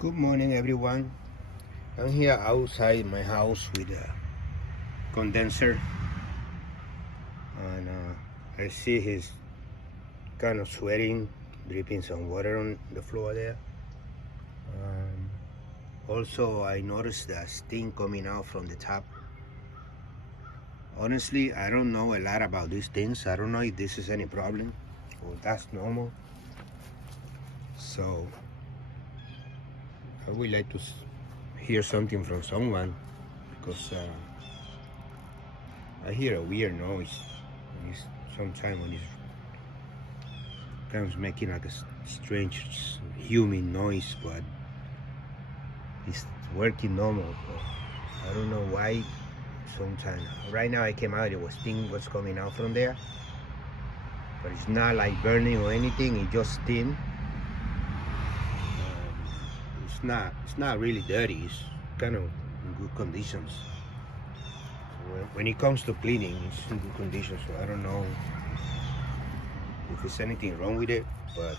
Good morning, everyone. I'm here outside my house with a condenser, and I see he's kind of sweating, dripping some water on the floor there. Um, Also, I noticed the steam coming out from the top. Honestly, I don't know a lot about these things. I don't know if this is any problem or that's normal. So I would like to hear something from someone because I hear a weird noise. Sometimes when it's kind of making like a strange humming noise, but it's working normal. I don't know why. Sometimes right now I came out, it was steam was coming out from there, but it's not like burning or anything. It just steam. It's not really dirty. It's kind of in good conditions. When it comes to cleaning, it's in good condition. So I don't know if there's anything wrong with it, but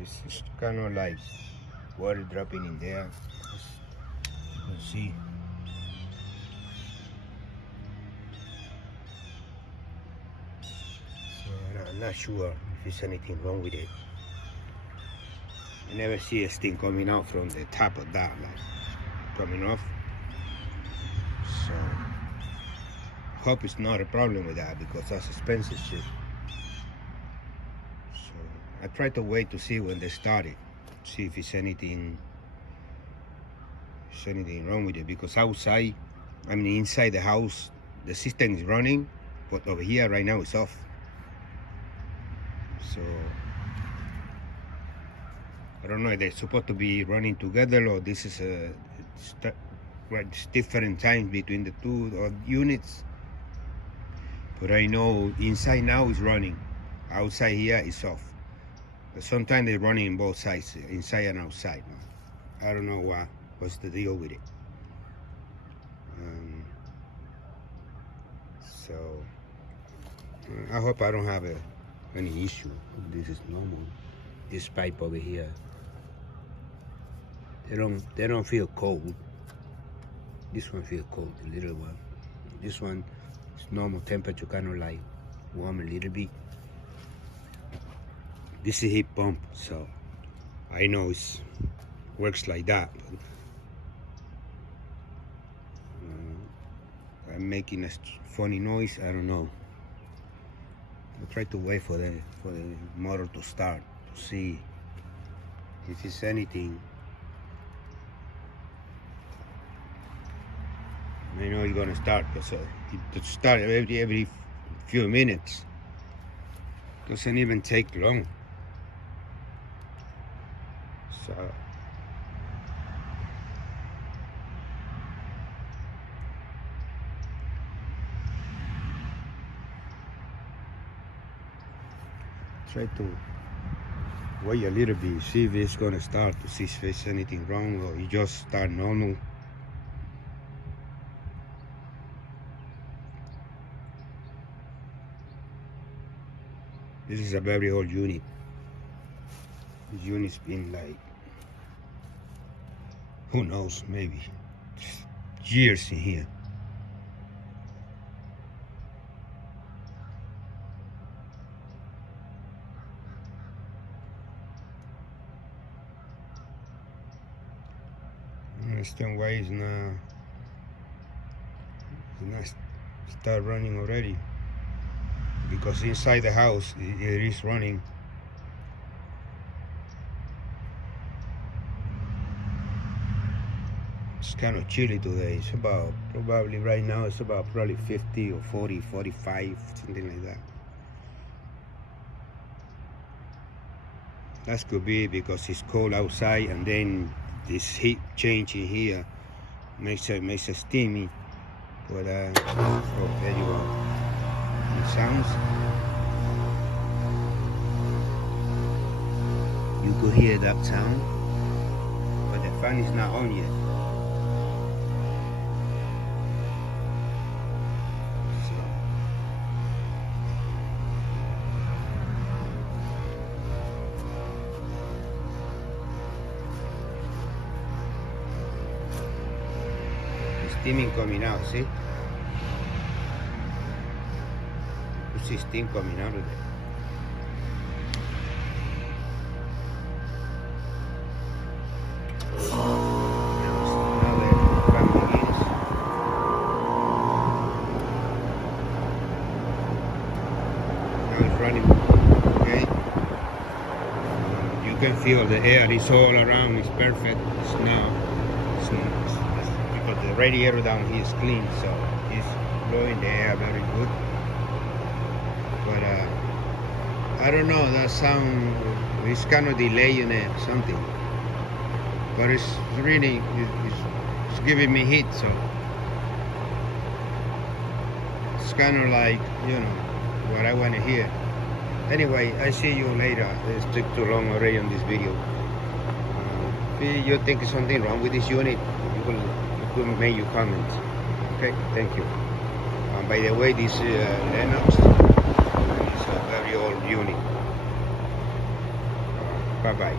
it's kind of like water dropping in there. Let's see. So I'm not sure if there's anything wrong with it. I never see a steam coming out from the top of that, like coming off. So hope it's not a problem with that because that's expensive shit. So I try to wait to see when they start it, see if it's anything wrong with it, because outside, I mean inside the house, the system is running, but over here right now it's off. So I don't know if they're supposed to be running together or this is different times between the two units. But I know inside now is running, outside here is off. But sometimes they're running in both sides, inside and outside. I don't know what's the deal with it. So I hope I don't have any issue. This is normal. This pipe over here, they don't feel cold. This one feels cold, the little one. This one is normal temperature, kind of like warm a little bit. This is heat pump, so I know it works like that. But, I'm making a funny noise. I don't know. I try to wait for the motor to start to see if it's anything. I know it's gonna start because it starts every few minutes. Doesn't even take long. So try to wait a little bit, see if it's gonna start, to see if there's anything wrong or it just start normal. This is a very old unit. This unit's been like, who knows, maybe years in here. I understand why it's not start running already, because inside the house it is running. It's kind of chilly today. It's about, probably right now it's about probably 50 or 40, 45, something like that. That could be because it's cold outside and then this heat change in here makes it steamy. But oh, there you go. It sounds. You could hear that sound, but the fan is not on yet. steaming coming out, see? You see steam coming out of there. Now the fan begins. Now it's running, okay? You can feel the air is all around, it's perfect. It's now, because the radiator down here is clean, so it's blowing the air very good. But I don't know, that sound is kind of delaying it, something. But it's really, it's giving me heat, so it's kind of like, you know, what I want to hear. Anyway, I see you later. It took too long already on this video. If you think something wrong with this unit, you could make your comments. Okay, thank you. By the way, this Lennox is a very old unit. Bye bye.